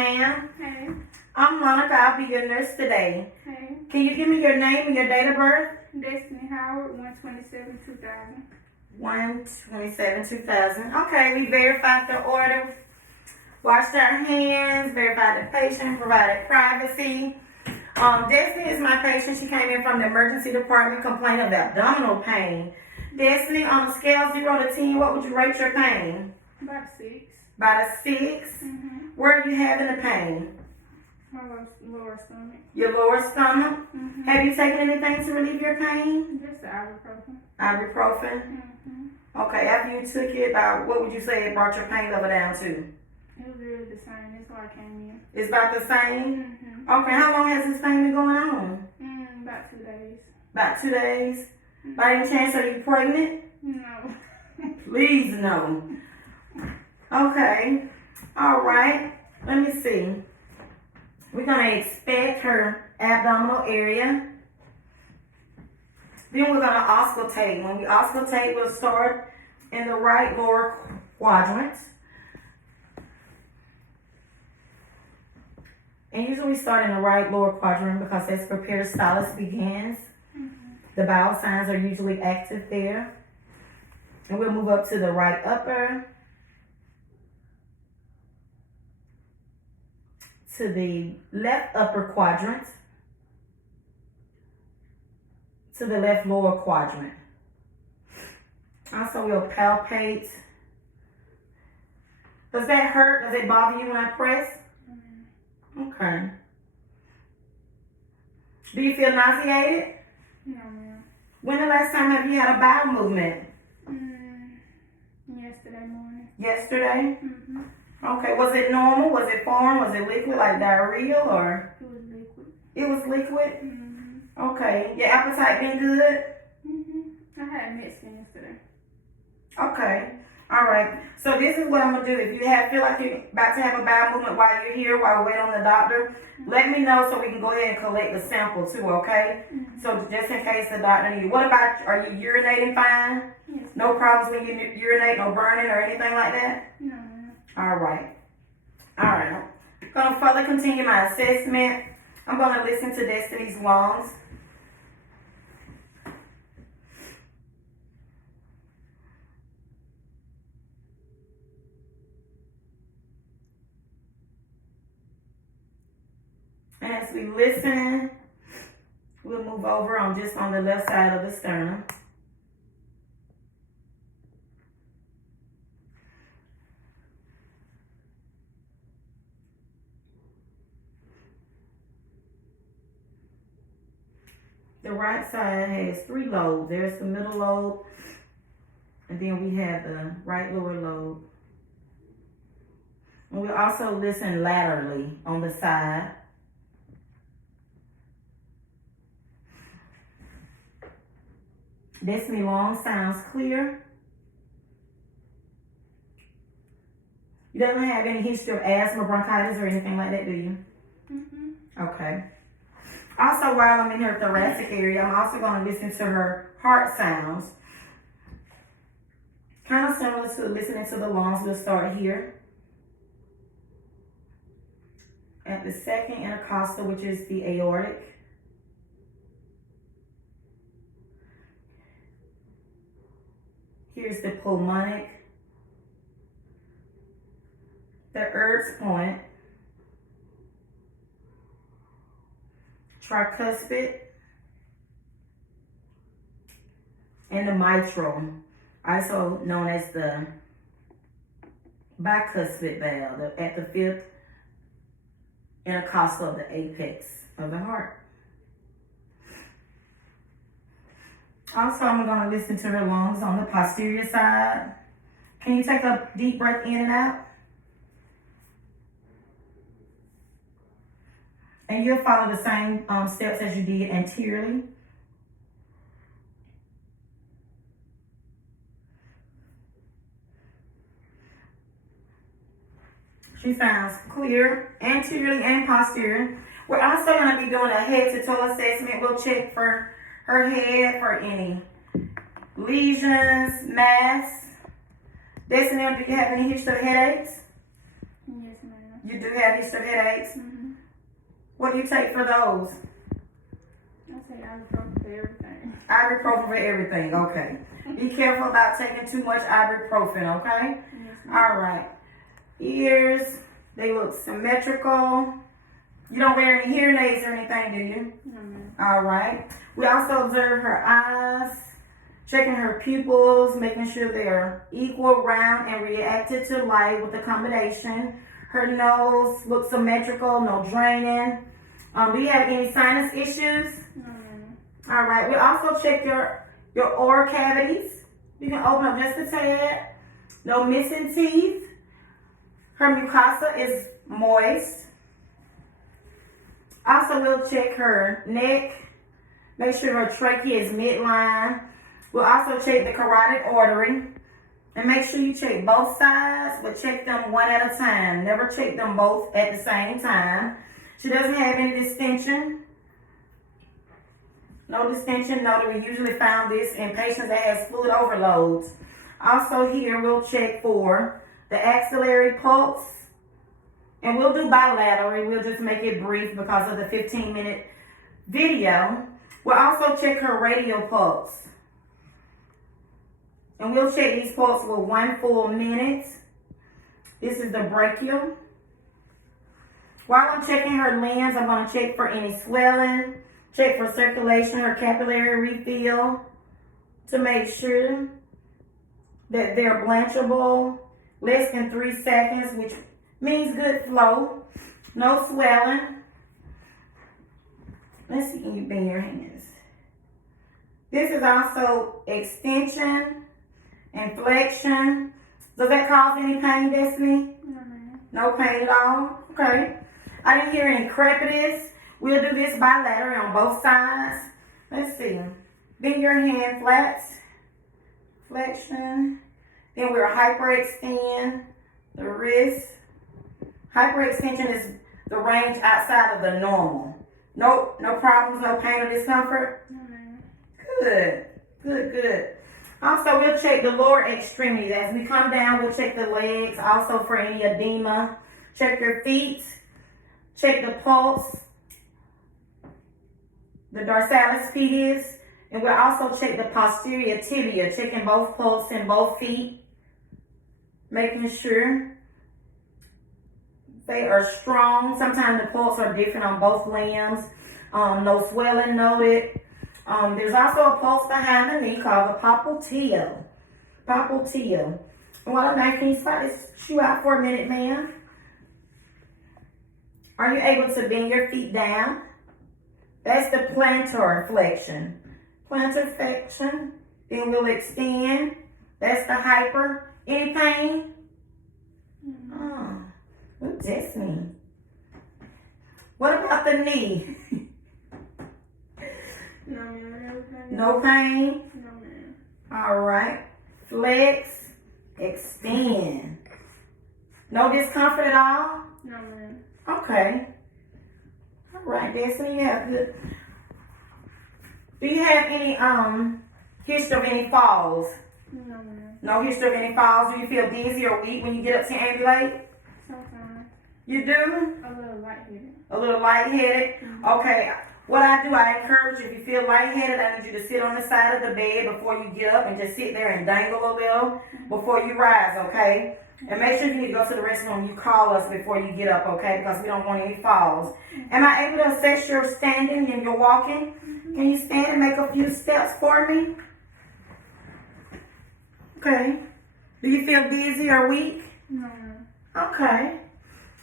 ma'am. Hey. I'm Monica. I'll be your nurse today. Hey. Can you give me your name and your date of birth? Destiny Howard, 127-2000. 1/27/2000. Okay, we verified the order, washed our hands, verified the patient, provided privacy. Destiny is my patient. She came in from the emergency department complaining of abdominal pain. Destiny, on a scale 0 to 10, what would you rate your pain? About 6. About a 6. Where are you having the pain? My lower stomach. Your lower stomach? Have you taken anything to relieve your pain? Just the ibuprofen. Ibuprofen? Okay, after you took it, what would you say it brought your pain level down to? It was really the same. That's why I came in. It's about the same? Okay, how long has this pain been going on? About 2 days. About 2 days? By any chance, are you pregnant? No. Please no. Okay. All right. Let me see. We're going to inspect her abdominal area. Then we're going to auscultate. When we auscultate, we'll start in the right lower quadrant. And usually we start in the right lower quadrant because that's where peristalsis begins. The bowel signs are usually active there. And we'll move up to the right upper, to the left upper quadrant, to the left lower quadrant. Also, we'll palpate. Does that hurt? Does it bother you when I press? Okay. Do you feel nauseated? No, ma'am. When the last time have you had a bowel movement? Yesterday morning. Yesterday? Okay. Was it normal? Was it foreign? Was it liquid like diarrhea or? It was liquid. It was liquid? Okay. Your appetite been good? I had medicine yesterday. Okay. All right. So this is what I'm going to do. If you feel like you're about to have a bowel movement while you're here, while we wait on the doctor, let me know so we can go ahead and collect the sample too, okay? So just in case the doctor needs. What about, are you urinating fine? Yes. No problems when you urinate, no burning or anything like that? No, ma'am. All right. All right. I'm going to further continue my assessment. I'm going to listen to Destiny's lungs. And as we listen, we'll move over on the left side of the sternum. The right side has 3 lobes. There's the middle lobe, and then we have the right lower lobe. And we'll also listen laterally on the side. Destiny lung sounds clear. You don't have any history of asthma, bronchitis, or anything like that, do you? Okay. Also, while I'm in her thoracic area, I'm also going to listen to her heart sounds. Kind of similar to listening to the lungs. We'll start here. At the second intercostal, which is the aortic. Here's the pulmonic, the Erb's point, tricuspid, and the mitral, also known as the bicuspid valve, at the 5th intercostal of the apex of the heart. Also, I'm going to listen to her lungs on the posterior side. Can you take a deep breath in and out? And you'll follow the same steps as you did anteriorly. She sounds clear, anteriorly and posterior. We're also going to be doing a head-to-toe assessment. We'll check for her head for any lesions, mass. Destiny, do you have any history of headaches? Yes, ma'am. You do have history of headaches? Mm-hmm. What do you take for those? I say ibuprofen for everything. Ibuprofen for everything, okay. Be careful about taking too much ibuprofen, okay? Yes, ma'am. Alright. Ears, they look symmetrical. You don't wear any hearing aids or anything, do you? No, ma'am. Alright. We also observe her eyes, checking her pupils, making sure they're equal, round, and reacted to light with accommodation. Her nose looks symmetrical, no draining. Do you have any sinus issues? No, ma'am. Alright. We also check your oral cavities. You can open up just a tad. No missing teeth. Her mucosa is moist. Also, we'll check her neck. Make sure her trachea is midline. We'll also check the carotid artery. And make sure you check both sides, but check them one at a time. Never check them both at the same time. She doesn't have any distension. No distension. Note that we usually found this in patients that have fluid overloads. Also here, we'll check for the axillary pulse. And we'll do bilaterally. We'll just make it brief because of the 15-minute video. We'll also check her radial pulse. And we'll check these pulses for 1 full minute. This is the brachial. While I'm checking her lens, I'm going to check for any swelling, check for circulation, her capillary refill, to make sure that they're blanchable, less than 3 seconds, which means good flow, no swelling. Let's see, can you bend your hands? This is also extension and flexion. Does that cause any pain, Destiny? No, ma'am. No pain at all? Okay. I didn't hear any crepitus. We'll do this bilaterally on both sides. Let's see. Bend your hand flat. Flexion. Then we'll hyperextend the wrist. Hyperextension is the range outside of the normal. No problems, no pain or discomfort? No, ma'am. Good. Also, we'll check the lower extremities. As we come down, we'll check the legs, also for any edema. Check your feet. Check the pulse, the dorsalis pedis, and we'll also check the posterior tibia, checking both pulse and both feet, making sure they are strong. Sometimes the pulse are different on both limbs. No swelling noted. There's also a pulse behind the knee called the popliteal. Popliteal. Well, now can you spot this shoe out for a minute, ma'am? Are you able to bend your feet down? That's the plantar flexion. Plantar flexion. Then we'll extend. That's the hyper. Any pain? Oh, good Destiny. What about the knee? No, ma'am. No pain? No, ma'am. All right. Flex, extend. No discomfort at all? No, ma'am. Okay. All right, Destiny, you have good. Do you have any history of any falls? No, ma'am. No history of any falls. Do you feel dizzy or weak when you get up to ambulate? Sometimes. You do? A little lightheaded. A little lightheaded? Okay. What I do, I encourage you, if you feel lightheaded, I need you to sit on the side of the bed before you get up and just sit there and dangle a little before you rise, okay? And make sure if you need to go to the restroom, you call us before you get up, okay? Because we don't want any falls. Am I able to assess your standing and your walking? Can you stand and make a few steps for me? Okay. Do you feel dizzy or weak? No, ma'am. Okay.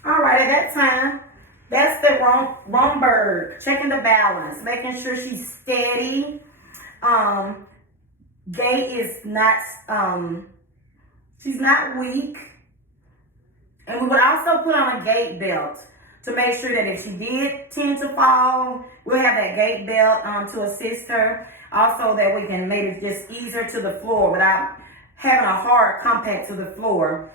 All right, at that time, that's the Romberg, checking the balance, making sure she's steady. Gait is not, she's not weak. And we would also put on a gait belt to make sure that if she did tend to fall, we'll have that gait belt to assist her. Also, that we can maybe just ease her to the floor without having a hard compact to the floor.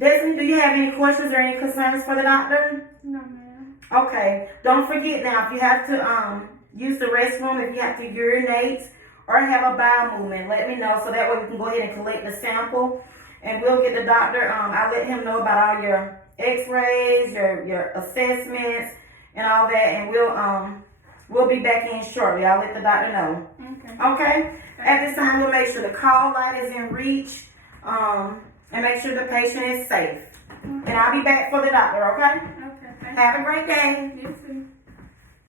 Destiny, do you have any questions or any concerns for the doctor? No, ma'am. Okay. Don't forget now, if you have to use the restroom, if you have to urinate or have a bowel movement, let me know so that way we can go ahead and collect the sample and we'll get the doctor. I'll let him know about all your x-rays, your assessments, and all that, and we'll be back in shortly. I'll let the doctor know. Okay. Okay? At this time, we'll make sure the call light is in reach, and make sure the patient is safe. And I'll be back for the doctor, okay? Okay, thank Have a great day. you. You too.